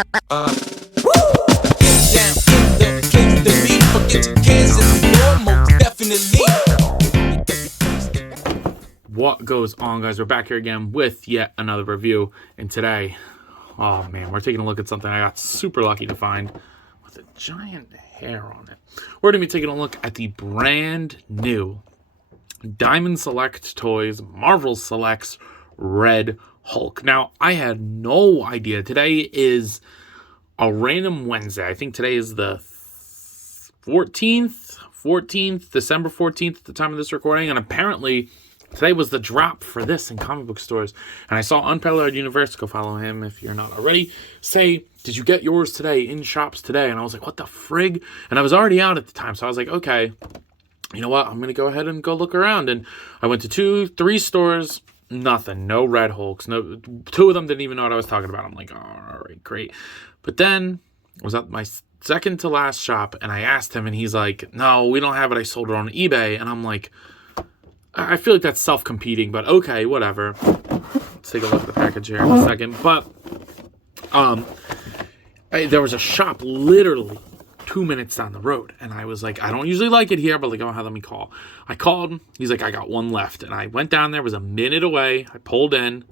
Down in the place to be. Forget your cares and the most definitely. What goes on, guys? We're back here again with yet another review, and today, oh man, we're taking a look at something I got super lucky to find with a giant hair on it. We're going to be taking a look at the brand new Diamond Select Toys Marvel Selects Red Hulk. Now, I had no idea. Today is a random Wednesday. I think today is the 14th, December 14th at the time of this recording, and apparently today was the drop for this in comic book stores. And I saw Unparalleled Universe, go follow him if you're not already, say, did you get yours today in shops today? And I was like, what the frig? And I was already out at the time, so I was like, okay, you know what? I'm going to go ahead and go look around. And I went to 3 stores, nothing, no Red Hulks. No, 2 of them didn't even know what I was talking about. I'm like, oh, all right, great. But then I was at my second to last shop, and I asked him, and he's like, no, we don't have it. I sold it on eBay. And I'm like, I feel like that's self-competing, but okay, whatever. Let's take a look at the package here in a second. But there was a shop literally 2 minutes down the road, and I was like, I don't usually like it here, but like, oh, let me call. I called him. He's like, I got one left, and I went down there. It was a minute away. I pulled in,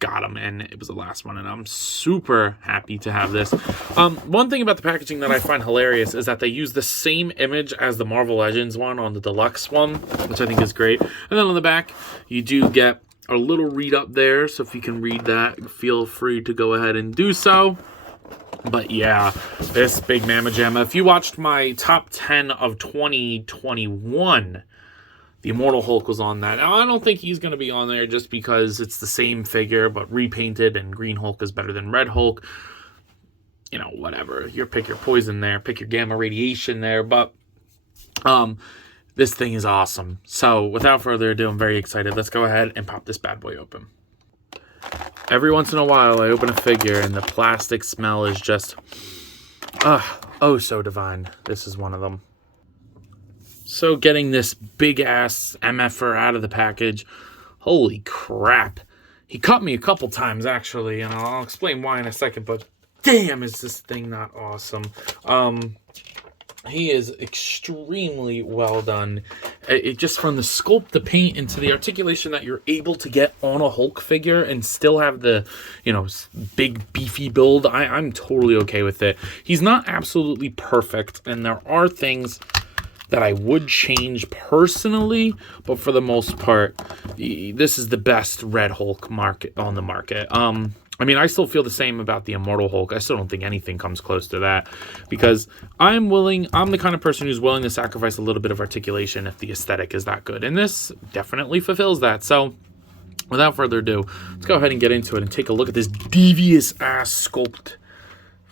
got him, and it was the last one, and I'm super happy to have this. One thing about the packaging that I find hilarious is that they use the same image as the Marvel Legends one on the deluxe one, which I think is great. And then on the back, you do get a little read up there, so if you can read that, feel free to go ahead and do so. But yeah, this big mamma jamma. If you watched my top 10 of 2021, the Immortal Hulk was on that. Now, I don't think he's going to be on there just because it's the same figure, but repainted, and Green Hulk is better than Red Hulk. You know, whatever. You pick your poison there, pick your gamma radiation there, but this thing is awesome. So, without further ado, I'm very excited. Let's go ahead and pop this bad boy open. Every once in a while, I open a figure, and the plastic smell is just, oh, so divine. This is one of them. So getting this big-ass MFer out of the package, holy crap. He cut me a couple times, actually, and I'll explain why in a second, but damn, is this thing not awesome. He is extremely well done. It just from the sculpt, the paint, into the articulation that you're able to get on a Hulk figure and still have the, you know, big beefy build. I'm totally okay with it. He's not absolutely perfect, and there are things that I would change personally, but for the most part, this is the best Red Hulk on the market. I mean, I still feel the same about the Immortal Hulk. I still don't think anything comes close to that, because I'm the kind of person who's willing to sacrifice a little bit of articulation if the aesthetic is that good, and this definitely fulfills that. So without further ado, let's go ahead and get into it and take a look at this devious ass sculpt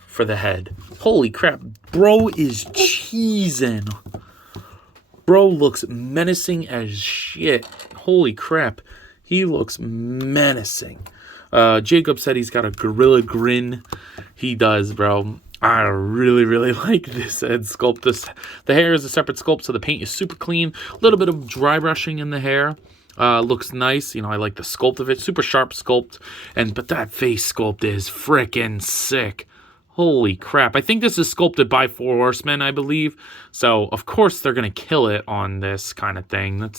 for the head. Holy crap, bro is cheesing. Bro looks menacing as shit. Holy crap. He looks menacing. Jacob said he's got a gorilla grin. He does, bro. I really, really like this head sculpt. The hair is a separate sculpt, so the paint is super clean. A little bit of dry brushing in the hair. Looks nice. You know, I like the sculpt of it. Super sharp sculpt. But that face sculpt is freaking sick. Holy crap. I think this is sculpted by 4 Horsemen, I believe. So, of course, they're going to kill it on this kind of thing.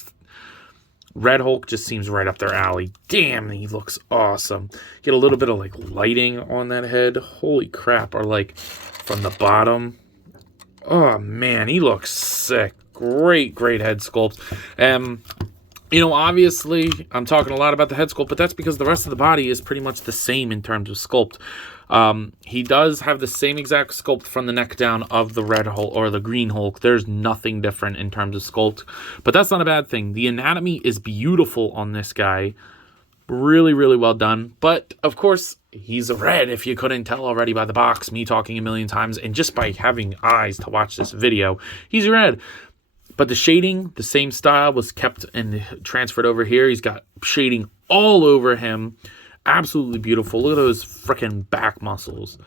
Red Hulk just seems right up their alley. Damn, he looks awesome. Get a little bit of, like, lighting on that head. Holy crap. Or, like, from the bottom. Oh, man, he looks sick. Great, great head sculpt. You know, obviously, I'm talking a lot about the head sculpt, but that's because the rest of the body is pretty much the same in terms of sculpt. He does have the same exact sculpt from the neck down of the Red Hulk or the Green Hulk. There's nothing different in terms of sculpt, but that's not a bad thing. The anatomy is beautiful on this guy. Really, really well done. But, of course, he's a red, if you couldn't tell already by the box, me talking a million times, and just by having eyes to watch this video, he's red. But the shading, the same style, was kept and transferred over here. He's got shading all over him. Absolutely beautiful. Look at those freaking back muscles.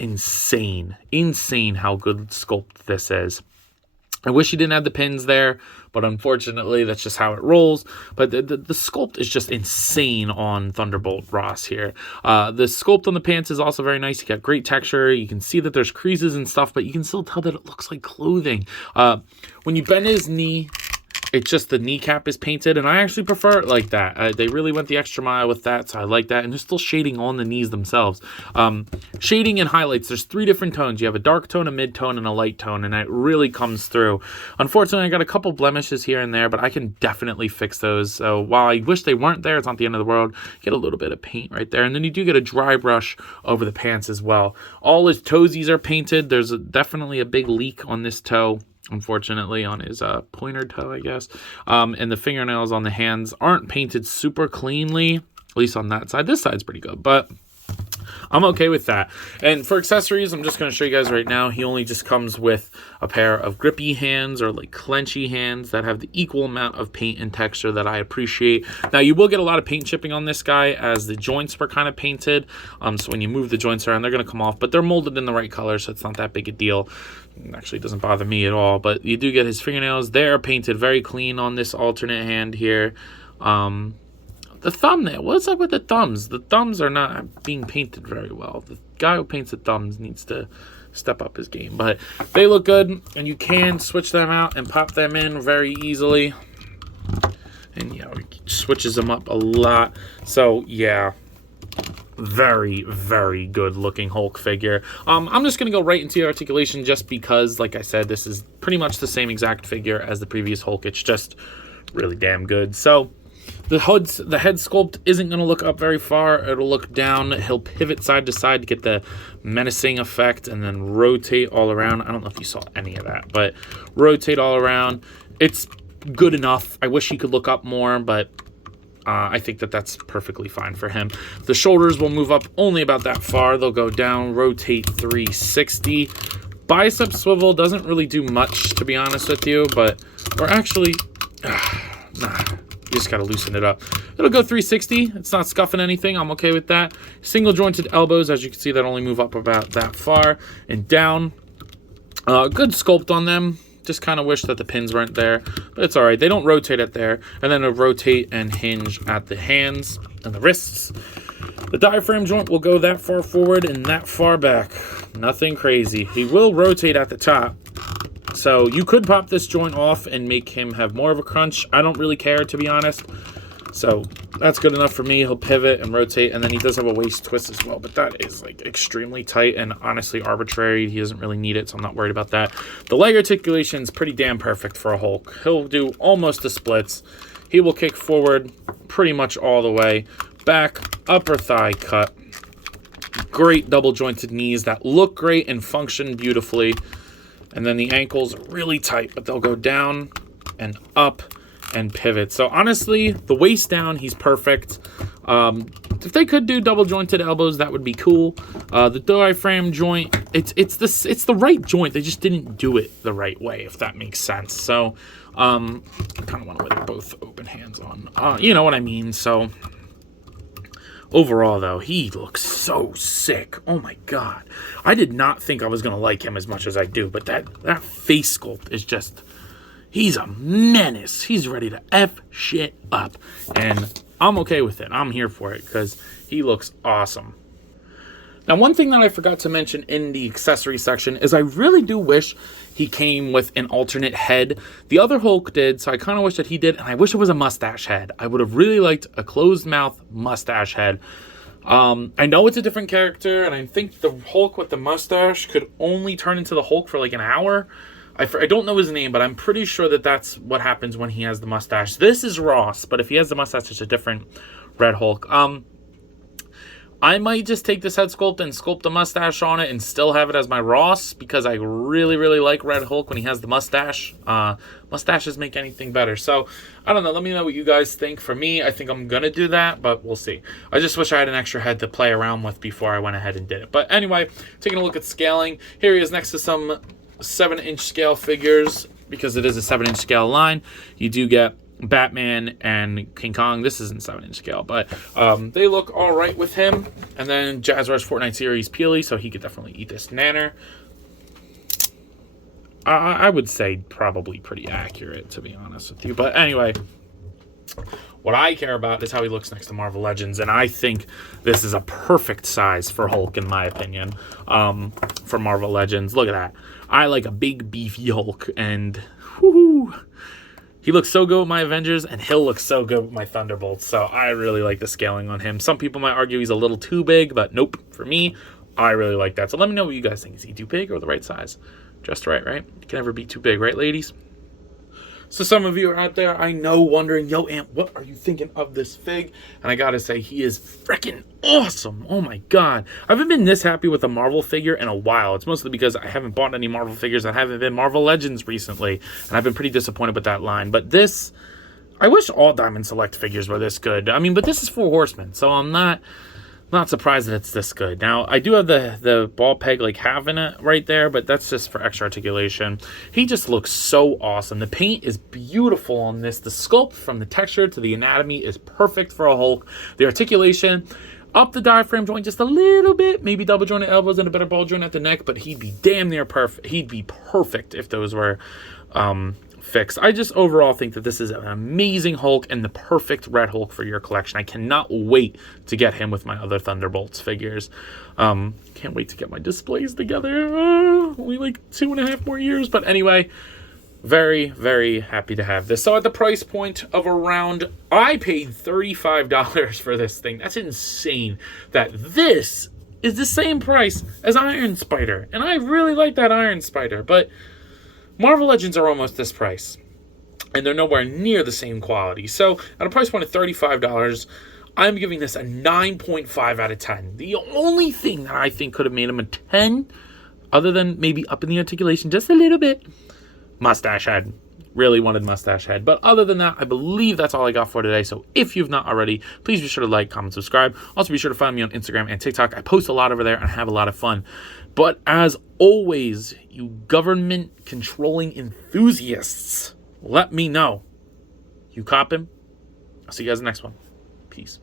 Insane. Insane how good sculpt this is. I wish he didn't have the pins there, but unfortunately, that's just how it rolls. But the sculpt is just insane on Thunderbolt Ross here. The sculpt on the pants is also very nice. You got great texture. You can see that there's creases and stuff, but you can still tell that it looks like clothing. When you bend his knee, it's just the kneecap is painted, and I actually prefer it like that. They really went the extra mile with that, so I like that. And there's still shading on the knees themselves. Shading and highlights, there's 3 different tones. You have a dark tone, a mid-tone, and a light tone, and it really comes through. Unfortunately, I got a couple blemishes here and there, but I can definitely fix those. So while I wish they weren't there, it's not the end of the world. Get a little bit of paint right there, and then you do get a dry brush over the pants as well. All his toesies are painted. There's definitely a big leak on this toe, unfortunately, on his pointer toe, I guess. And the fingernails on the hands aren't painted super cleanly, at least on that side. This side's pretty good, but I'm okay with that. And for accessories, I'm just going to show you guys right now. He only just comes with a pair of grippy hands, or like clenchy hands, that have the equal amount of paint and texture that I appreciate. Now, you will get a lot of paint chipping on this guy, as the joints were kind of painted. So when you move the joints around, they're going to come off, but they're molded in the right color, so it's not that big a deal. It actually doesn't bother me at all. But you do get his fingernails. They're painted very clean on this alternate hand here. The thumbnail, what's up with the thumbs? The thumbs are not being painted very well. The guy who paints the thumbs needs to step up his game. But they look good, and you can switch them out and pop them in very easily. And, you know, it switches them up a lot. So, yeah, very, very good looking Hulk figure. I'm just going to go right into the articulation, just because, like I said, this is pretty much the same exact figure as the previous Hulk. It's just really damn good. So the head sculpt isn't going to look up very far. It'll look down. He'll pivot side to side to get the menacing effect, and then rotate all around. I don't know if you saw any of that, but rotate all around. It's good enough. I wish he could look up more, but I think that that's perfectly fine for him. The shoulders will move up only about that far. They'll go down, rotate 360. Bicep swivel doesn't really do much, to be honest with you, but, or actually, nah. You just got to loosen it up. It'll go 360. It's not scuffing anything. I'm okay with that. Single jointed elbows, as you can see, that only move up about that far and down. Good sculpt on them. Just kind of wish that the pins weren't there, but it's all right. They don't rotate it there. And then it'll rotate and hinge at the hands and the wrists. The diaphragm joint will go that far forward and that far back. Nothing crazy. He will rotate at the top. So you could pop this joint off and make him have more of a crunch. I don't really care, to be honest. So that's good enough for me. He'll pivot and rotate, and then he does have a waist twist as well. But that is like extremely tight and honestly arbitrary. He doesn't really need it, so I'm not worried about that. The leg articulation is pretty damn perfect for a Hulk. He'll do almost the splits. He will kick forward pretty much all the way. Back, upper thigh cut. Great double jointed knees that look great and function beautifully. And then the ankles are really tight, but they'll go down and up and pivot. So honestly, the waist down, he's perfect. If they could do double jointed elbows, that would be cool. The diaphragm joint, it's the right joint. They just didn't do it the right way, if that makes sense. So I kind of want to wear both open hands on. You know what I mean? So overall, though, he looks so sick. Oh, my God. I did not think I was going to like him as much as I do, but that face sculpt is just, he's a menace. He's ready to F shit up, and I'm okay with it. I'm here for it because he looks awesome. Now, one thing that I forgot to mention in the accessory section is I really do wish he came with an alternate head. The other Hulk did, so I kind of wish that he did, and I wish it was a mustache head. I would have really liked a closed mouth mustache head. I know it's a different character, and I think the Hulk with the mustache could only turn into the Hulk for like an hour. I don't know his name, but I'm pretty sure that that's what happens when he has the mustache. This is Ross, but if he has the mustache, it's a different Red Hulk. I might just take this head sculpt and sculpt the mustache on it and still have it as my Ross, because I really, really like Red Hulk when he has the mustache. Mustaches make anything better. So, I don't know. Let me know what you guys think. For me, I think I'm going to do that, but we'll see. I just wish I had an extra head to play around with before I went ahead and did it. But anyway, taking a look at scaling. Here he is next to some 7-inch scale figures, because it is a 7-inch scale line. You do get Batman and King Kong. This isn't 7-inch scale, but they look all right with him. And then Jazz Rush Fortnite Series Peely, so he could definitely eat this nanner. I would say probably pretty accurate, to be honest with you. But anyway, what I care about is how he looks next to Marvel Legends, and I think this is a perfect size for Hulk, in my opinion, for Marvel Legends. Look at that. I like a big, beefy Hulk, and whoo, he looks so good with my Avengers, and he'll look so good with my Thunderbolts, so I really like the scaling on him. Some people might argue he's a little too big, but nope, for me, I really like that. So let me know what you guys think. Is he too big or the right size? Just right? You can never be too big, right, ladies? So some of you are out there, I know, wondering, yo, Ant, what are you thinking of this fig? And I gotta say, he is freaking awesome. Oh my God. I haven't been this happy with a Marvel figure in a while. It's mostly because I haven't bought any Marvel figures that haven't been Marvel Legends recently. And I've been pretty disappointed with that line. But this, I wish all Diamond Select figures were this good. I mean, but this is 4 Horsemen, so I'm not surprised that it's this good. Now, I do have the ball peg like having it right there, but that's just for extra articulation. He just looks so awesome. The paint is beautiful on this. The sculpt from the texture to the anatomy is perfect for a Hulk. The articulation, up the diaphragm joint just a little bit, maybe double jointed elbows and a better ball joint at the neck, but he'd be damn near perfect. He'd be perfect if those were fixed. I just overall think that this is an amazing Hulk and the perfect Red Hulk for your collection. I cannot wait to get him with my other Thunderbolts figures. Can't wait to get my displays together. Only like 2.5 more years, but anyway, very, very happy to have this. So at the price point of around, I paid $35 for this thing. That's insane that this is the same price as Iron Spider, and I really like that Iron Spider, but Marvel Legends are almost this price, and they're nowhere near the same quality. So at a price point of $35, I'm giving this a 9.5 out of 10. The only thing that I think could have made him a 10, other than maybe up in the articulation just a little bit, mustache head. Really wanted mustache head. But other than that, I believe that's all I got for today. So if you've not already, please be sure to like, comment, subscribe. Also be sure to find me on Instagram and TikTok. I post a lot over there and have a lot of fun. But as always, you government controlling enthusiasts, let me know. You coppin'? I'll see you guys in the next one. Peace.